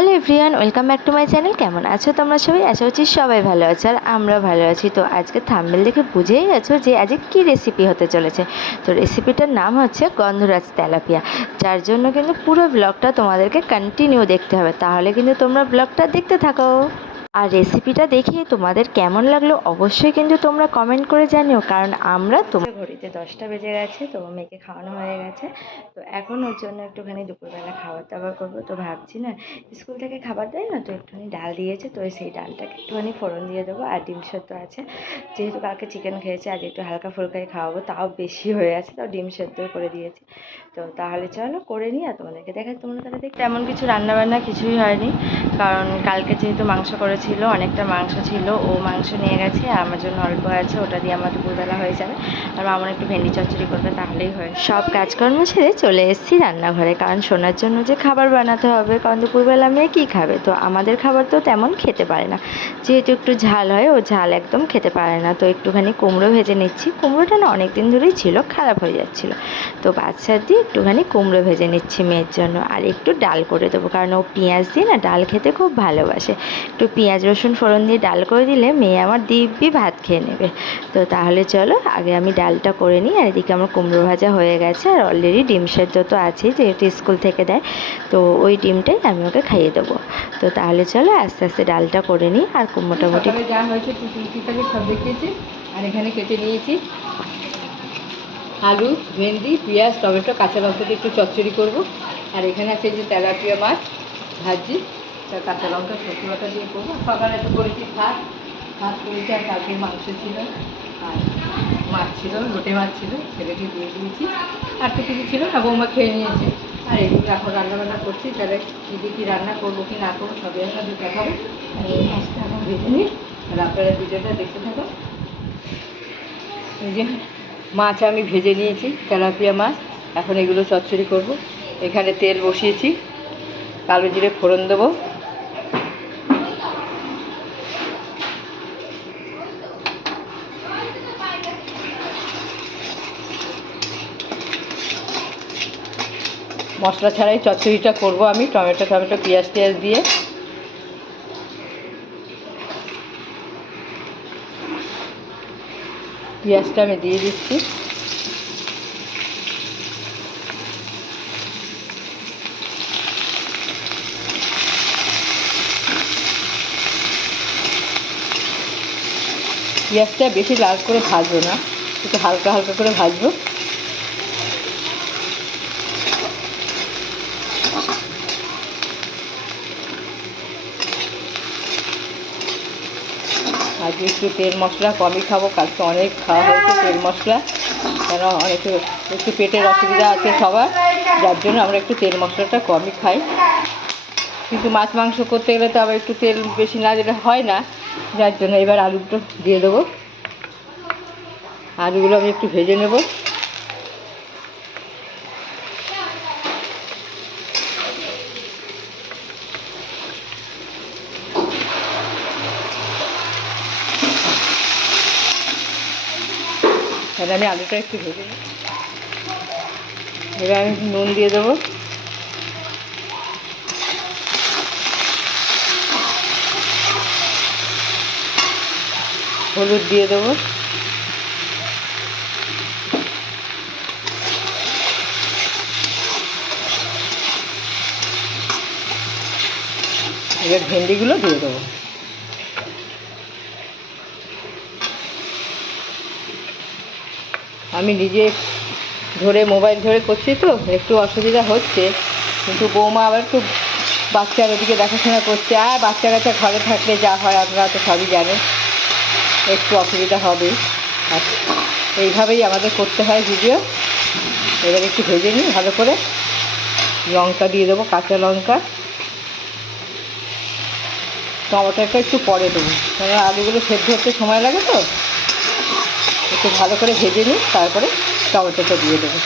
Hello everyone, welcome back to my channel. কেমন আছো তোমরা সবাই? আশা করছি সবাই ভালো আছো আর আমরা ভালো আছি। তো আজকে থাম্বনেল দেখে বুঝেই গেছো যে আজকে কী রেসিপি হতে চলেছে। তো রেসিপিটার নাম হচ্ছে গন্ধরাজ তেলাপিয়া, যার জন্য কিন্তু পুরো ব্লগটা তোমাদেরকে কন্টিনিউ দেখতে হবে, তাহলে কিন্তু তোমরা ব্লগটা দেখতে থাকো। আর রেসিপিটা দেখে তোমাদের কেমন লাগলো অবশ্যই কিন্তু তোমরা কমেন্ট করে জানিও, কারণ আমরা তোমার ঘড়িতে 10টা বেজে গেছে, তো মেয়েকে খাওয়ানো হয়ে গেছে। তো এখন ওর জন্য একটুখানি দুপুরবেলা খাবার দাবার করবো। তো ভাবছি না, স্কুল থেকে খাবার দেয় না, তো একটুখানি ডাল দিয়েছে, তো সেই ডালটাকে একটুখানি ফোড়ন দিয়ে দেবো। আর ডিম সেদ্ধ আছে, যেহেতু কালকে চিকেন খেয়েছে আজ একটু হালকা ফুলকাই খাওয়াবো, তাও বেশি হয়ে আছে, তাও ডিম সেদ্ধ করে দিয়েছি। তো তাহলে চলো করে নিই আর তোমাদেরকে দেখাই। তোমরা তাহলে দেখতে এমন কিছু রান্নাবান্না কিছুই হয়নি, কারণ কালকে যেহেতু মাংস করেছিল, অনেকটা মাংস ছিল, ও মাংস নিয়ে গেছে, আর আমার জন্য অল্প আছে, ওটা দিয়ে আমার দুপুরবেলা হয়ে যাবে। আর আমার একটু ভেন্ডি চচ্চড়ি করবে, তাহলেই হয়। সব কাজকর্ম ছেড়ে চলে এসেছি রান্নাঘরে, কারণ সোনার জন্য যে খাবার বানাতে হবে, কারণ দুপুরবেলা মেয়ে কী খাবে, তো আমাদের খাবার তো তেমন খেতে পারে না, যেহেতু একটু ঝাল হয়, ও ঝাল একদম খেতে পারে না। তো একটুখানি কুমড়ো ভেজে নিচ্ছি। কুমড়োটা না অনেক দিন ধরেই ছিল, খারাপ হয়ে যাচ্ছিলো, তো বাচ্চার দিয়ে একটুখানি কুমড়ো ভেজে নিচ্ছি মেয়ের জন্য। আর একটু ডাল করে দেবো, কারণ ও পেঁয়াজ দিয়ে না ডাল খেতে খুব ভালোবাসে। একটু পেঁয়াজ রসুন ফোড়ন দিয়ে ডাল করে দিলে মেয়ে আমার দিব্যি ভাত খেয়ে নেবে। তো তাহলে চলো আগে আমি ডালটা করে নিই। আর এদিকে আমার কুমড়ো ভাজা হয়ে গেছে, আর অলরেডি ডিম সেদ্ধ তো আছেই, যেহেতু স্কুল থেকে দেয়, তো ওই ডিমটাই আমি ওকে খাইয়ে দেবো। তো তাহলে চলো আস্তে আস্তে ডালটা করে নিই। আর মোটামুটি যা হয়েছে টুকটাকি সব দেখিয়েছি। আর এখানে কেটে নিয়েছি আলু, ভেন্ডি, পেঁয়াজ, টমেটো, কাঁচা লঙ্কা দিয়ে একটু চচ্চড়ি করবো। আর এখানে আছে যে তেলাপিয়া মাছ ভাজি, তার কাঁচা লঙ্কা সবজি বাটা দিয়ে করবো। সকালে তো করেছি ভাত করেছি, আর কালকে মাংস ছিল, আর মাছ ছিল, লোটে মাছ ছিল, ছেলেকে দিয়ে দিয়েছি। আর তো কিছু ছিল না, বৌমা খেয়ে নিয়েছে। আর এগুলো এখন রান্নাবান্না করছি, তাহলে দিদি কী রান্না করবো কি না করবো সবই আপনাদের দেখাবো। আর এই মাছটা এখন ভেজে নিই, আর আপনারা ভিডিওটা দেখতে থাকো। এই যে মাছ আমি ভেজে নিয়েছি, তেলাপিয়া মাছ। এখন এগুলো চচ্চড়ি করব। এখানে তেল বসিয়েছি, কালো জিরে ফোড়ন দেবো। মশলা ছাড়াই চচ্চড়িটা করব আমি, টমেটো পেঁয়াজ টিয়াজ দিয়ে। পেঁয়াজটা আমি দিয়ে দিচ্ছি। পেঁয়াজটা বেশি লাল করে ভাজবো না, একটু হালকা হালকা করে ভাজবো। আজকে একটু তেল মশলা কমই খাবো, কালকে অনেক খাওয়া হয়েছে তেল মশলা, কেন অনেক একটু পেটের অসুবিধা আছে সবার, যার জন্য আমরা একটু তেল মশলাটা কমই খাই। কিন্তু মাছ মাংস করতে গেলে তো আবার একটু তেল বেশি না দিলে হয় না, যার জন্য এবার আলুগুলো দিয়ে দেবো। আলুগুলো আমি একটু ভেজে নেব। তাহলে আমি আলুটা একটু ভেজে নিই। এবার আমি নুন দিয়ে দেবো, হলুদ দিয়ে দেবো, এবার ভেন্ডিগুলো দিয়ে দেবো। আমি নিজে ধরে মোবাইল ধরে করছি, তো একটু অসুবিধা হচ্ছে, কিন্তু বৌমা আবার একটু বাচ্চার ওদিকে দেখাশোনা করছে। আর বাচ্চা কাচ্চা ঘরে থাকলে যা হয় আপনারা তো সবই জানেন, একটু অসুবিধা হবে। আর এইভাবেই আমাদের করতে হয় ভিডিও। এবার একটু ভেজে নিই ভালো করে। লঙ্কা দিয়ে দেবো, কাঁচা লঙ্কা, টমেটোটা একটু পরে দেবো, কারণ আলুগুলো সেদ্ধ হতে সময় লাগে, তো একটু ভালো করে ভেজে নিই, তারপরে টমেটোটা দিয়ে দেবো।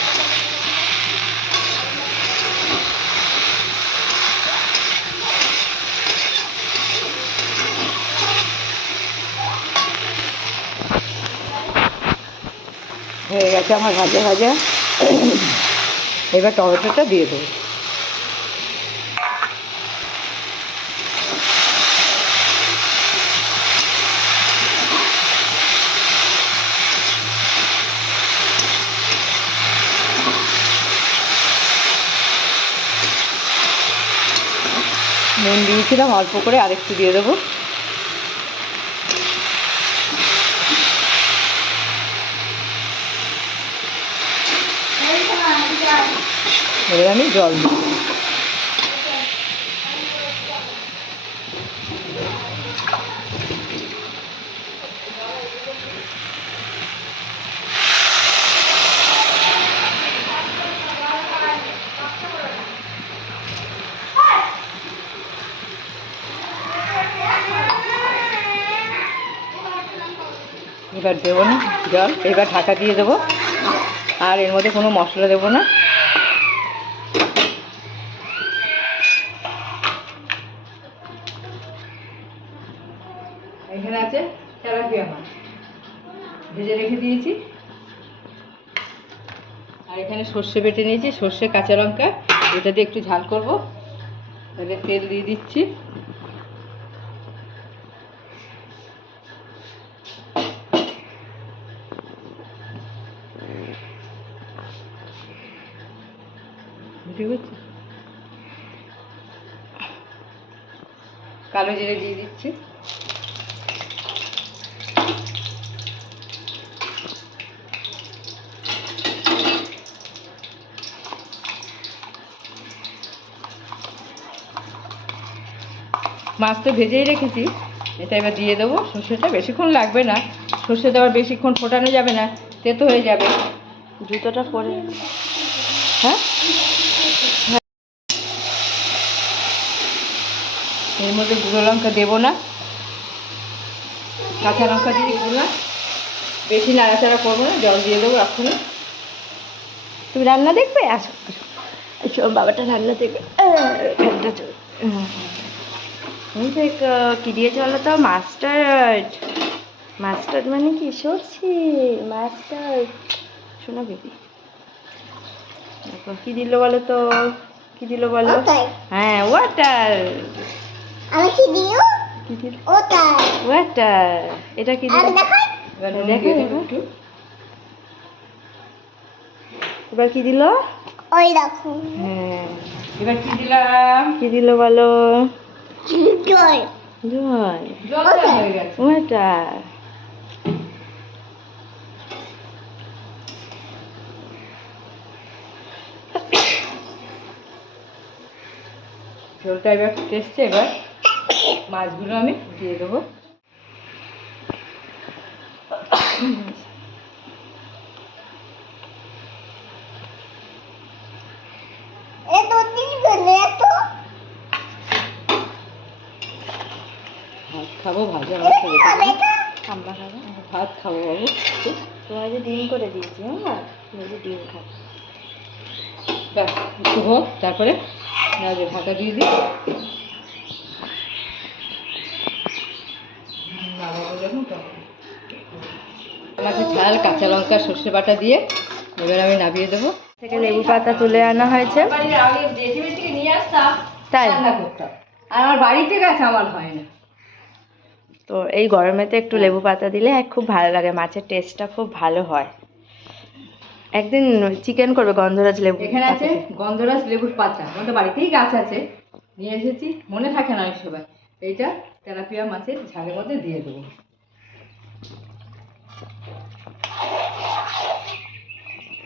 হয়ে গেছে আমার ভাজা ভাজা, এবার টমেটোটা দিয়ে দেবো। নুন দিয়েছিলাম অল্প করে, আরেকটু দিয়ে দেবো। এবার আমি জল দিই। এবার দেবো না জল, এবার ঢাকা দিয়ে দেবো। আর এর মধ্যে কোনো মশলা দেবো না। এখানে আছে তেলাপিয়া মাছ, ভেজে রেখে দিয়েছি। আর এখানে সর্ষে বেটে নিয়েছি, সর্ষে কাঁচা লঙ্কা, এটা দিয়ে একটু ঝাল করবো। তাহলে তেল দিয়ে দিচ্ছি। ঠিক আছে, কালো জিরে দিয়ে দিচ্ছি। মাছ তো ভেজেই রেখেছি, এটা এবার দিয়ে দেবো। সর্ষেটা বেশিক্ষণ লাগবে না, সর্ষে দেওয়ার বেশিক্ষণ ফোটানো যাবে না, তেতো হয়ে যাবে। জুতোটা পরে হ্যাঁ, এর মধ্যে গুঁড়ো লঙ্কা দেবো না, কাঁচা লঙ্কা দিয়ে গুঁড়ো। বেশি নাড়াচাড়া করবো না, জল দিয়ে দেবো এখনই। তুমি রান্না দেখবে? আসো আসো, বাবাটা রান্না দেখবে। ফ্যানটা চল। এই যে কি দিয়েছে বলো তো? মাস্টার্ড। মাস্টার্ড মানে কি? সরষে মাস্টার্ড। শোনো বেবি, দেখো কি দিল বলো তো? কি দিল বলো? হ্যাঁ, ওয়াটার। আমি কি দিও? কি দিল? ওটা ওয়াটার। এটা কি দিল? দেখাই। এবার নুন দেখো, দিয়ে দেবো দেখো। একটু। এবার কি দিল? ওই দেখো হ্যাঁ, এবার কি দিলাম? কি দিল বলো? জল জল। জলটা হয়ে গেছে। ওয়াটার। ঝোলটা এবার টেস্টে, এবার মাছগুলো আমি দিয়ে দেবো। এ তো তিন গলে তো ভাত খাবো, ভাজা মাছ খাবে তো আমরা খাবো। ভাত খাবো বাবু। তোমার যে ডিম করে দিয়েছি, হ্যাঁ তুমি যে ডিম খাবো। ব্যাস একটু হোক, তারপরে নাড়ে ঢাকা দিয়ে দিই। মাছের ঝাল, কাঁচা লঙ্কা, সর্ষে বাটা দিয়ে এবার আমি নামিয়ে দেবো। থেকে লেবু পাতা তুলে আনা হয়েছে। আমি রেডিমেড থেকে নিয়ে আসতাম, তাই? রান্না করতাম। আর আমার বাড়িতে গাছে আমার হয় না। তো এই গরমেতে একটু লেবু পাতা দিলে খুব ভালো লাগে, মাছের টেস্টটা খুব ভালো হয়। একদিন চিকেন করবে গন্ধরাজ লেবু। এখানে আছে গন্ধরাজ লেবুর পাতা, আমাদের বাড়িতেই গাছ আছে, নিয়ে এসেছি, মনে থাকে না অনেক সময়। এইটা তেলাপিয়া মাছের ঝালের মধ্যে দিয়ে দেবো।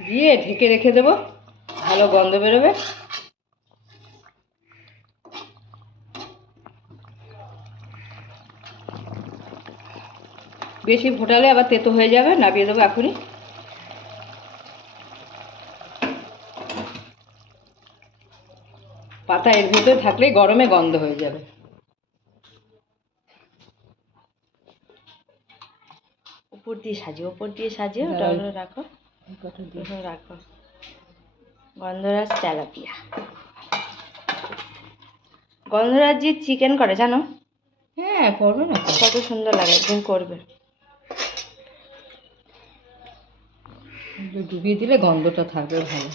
দিয়ে ঢেকে রেখে দেবো, ভালো গন্ধ বেরোবে। বেশি ফোটালে আবার তেতো হয়ে যাবে, নামিয়ে দেবো এখনই। পাতা এর ভেতরে থাকলেই গরমে গন্ধ হয়ে যাবে। উপর দিয়ে সাজিয়ে, উপর দিয়ে সাজিয়ে ওটা হলো রাখো। ওটা রাখো। গন্ধরাজ তেলাপিয়া। গন্ধরাজ যে চিকেন করে জানো? হ্যাঁ, করবে না তো? কত সুন্দর লাগে, একদিন করবে। একটু ডুবিয়ে দিলে গন্ধটা থাকবে ভালো।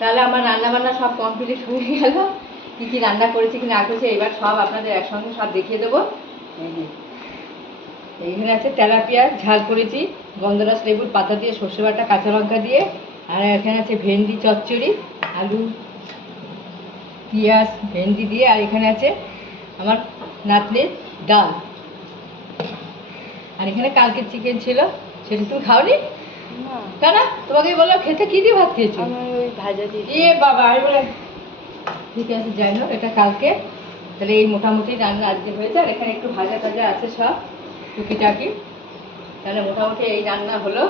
তাহলে আমার রান্না বান্না সব কমপ্লিট হয়ে গেল। কী কী রান্না করেছি কি না করেছি এবার সব আপনাদের একসঙ্গে সব দেখিয়ে দেবো। এই যে এইখানে আছে তেলাপিয়া ঝাল করেছি গন্ধরাজ লেবুর পাতা দিয়ে, সর্ষে বাটা, কাঁচা লঙ্কা দিয়ে। আর এখানে আছে ভেন্ডি চচ্চড়ি, আলু পেঁয়াজ ভেন্ডি দিয়ে। আর এখানে আছে আমার নাতনির ডাল। আর এখানে কালকে চিকেন ছিল, সেটা তুমি খাওনি? কেন? তোমাকে বললাম খেতে, কি দিয়ে ভাত খেয়েছো? ওই ভাজা দিয়ে। এ বাবা, আমি বলে ঠিক আছে যাই হোক, এটা কালকে। তাহলে এই মোটামুটি রান্না আজকে হয়েছে। আর এখানে একটু ভাজা টাজা আছে সব টুকিটাকি। তাহলে মোটামুটি এই রান্না হলো।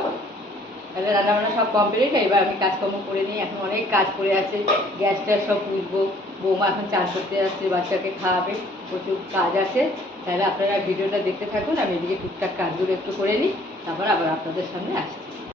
তাহলে রান্না বান্না সব কমপ্লিট। এবার আমি কাজকর্ম করে নিই, এখন অনেক কাজ পড়ে আছে। গ্যাস ট্যাস সব পুষবো, বৌমা এখন চান করতে যাচ্ছে, বাচ্চাকে খাওয়াবে, প্রচুর কাজ আছে। তাহলে আপনারা ভিডিওটা দেখতে থাকুন, আমি এদিকে টুকটাক কাজগুলো একটু করে নিই, তারপর আবার আপনাদের সামনে আসছি।